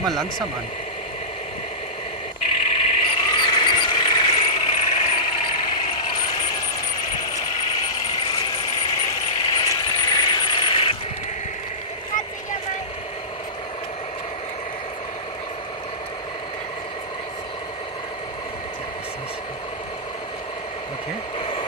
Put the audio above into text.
Fahr mal langsam an. Kannst du ja mal. Ja, ist nicht. Okay.